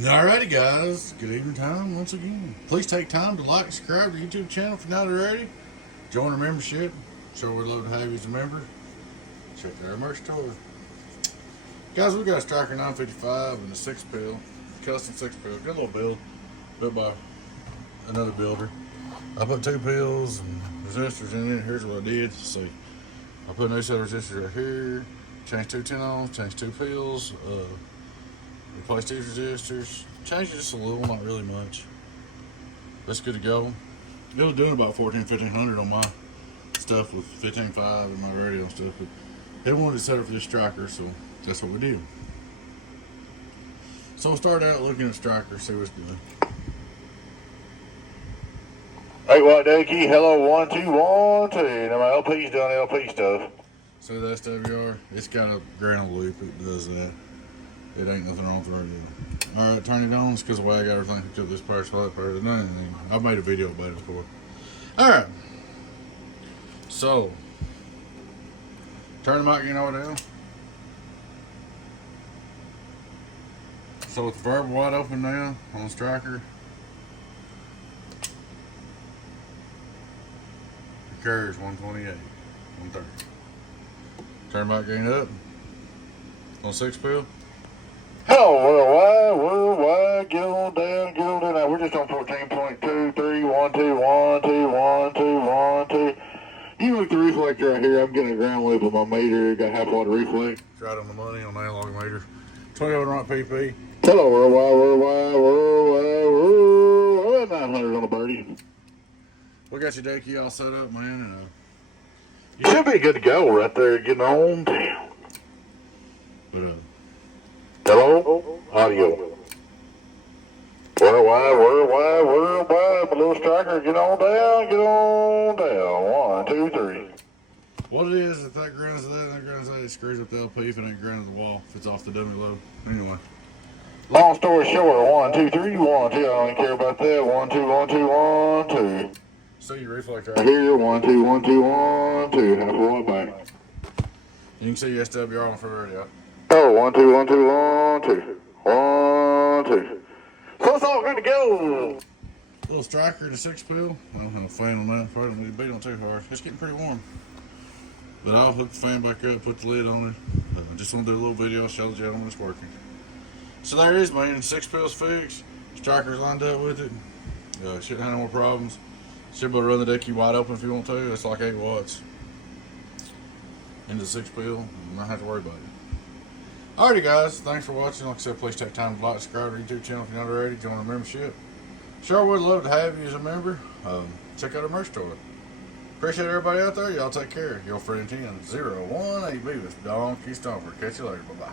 Alrighty guys, good evening time once again. Please take time to like and subscribe to the YouTube channel if you're not already. Join our membership. Sure we'd love to have you as a member. Check out our merch store. Guys, we got a Stryker 955 and a 6-pill, custom 6-pill. Good little build, built by another builder. I put 2 pills and resistors in it. Here's what I did. See, I put a new set of resistors right here. Changed 2 10-ohms, changed 2 pills. Replace these resistors, changed it just a little, not really much. That's good to go. It was doing about 1500 on my stuff with 15.5 and my radio and stuff, but they wanted to set up for this Stryker, so that's what we did. So we'll start out looking at Stryker, see what's good. 8 watt Dakey, hello 1 2 1 2. Now my LP's doing LP stuff. So the SWR, it's got a granule loop, it does that. It ain't nothing wrong with the radio. Alright, turn it on. It's because the way I got everything hooked up this power supply, that power, nothing. I've made a video about it before. Alright. So, turn the mic gain all down. So with the variable wide open now on the Stryker, the carrier's 128, 130. Turn the mic gain up on 6-pill. Hello, worldwide, get on down. Now we're just on 14.23, 1 2 1 2 1 2 1 2. You look at the reflector right here. I'm getting a ground loop on my meter. Got half watt reflect. Right on the money on the analog meter. 20 over right PP. Hello, worldwide, 900 on the birdie. We got your Dakey all set up, man, and You should be good to go right there, getting on down. but Hello, audio. Worldwide, my little Stryker, get on down. 1 2 3. what it is, if that grounds that and that grounds that, it screws up the LP if it ain't grounded the wall, if it's off the dummy load. Anyway. Long story short, 1 2 3 1 2. I don't care about that. 1 2 1 2 1 2. So your reflector Right here, 1 2 1 2 1 2. Half a watt back. You can see your SWR on the front radio. Oh, 1 2 1 2 1 2 1 2. So it's all good to go. Little Stryker to 6-pill. I don't have a fan on that. Probably don't need to beat on too hard. It's getting pretty warm. But I'll hook the fan back up, put the lid on it. Just want to do a little video, show the gentleman it's working. So there it is, man. 6-pill's fixed. Stryker's lined up with it. Shouldn't have no more problems. Should be able to run the Dakey wide open if you want to. It's like 8 watts into the 6-pill. You don't have to worry about it. Alrighty guys, thanks for watching. Like I said, please take time to like, subscribe to our YouTube channel if you're not already. Join our membership. Sure would love to have you as a member. Check out our merch store. Appreciate everybody out there. Y'all take care. Your friend 10-01AB with Donkey Stomper. Catch you later. Bye-bye.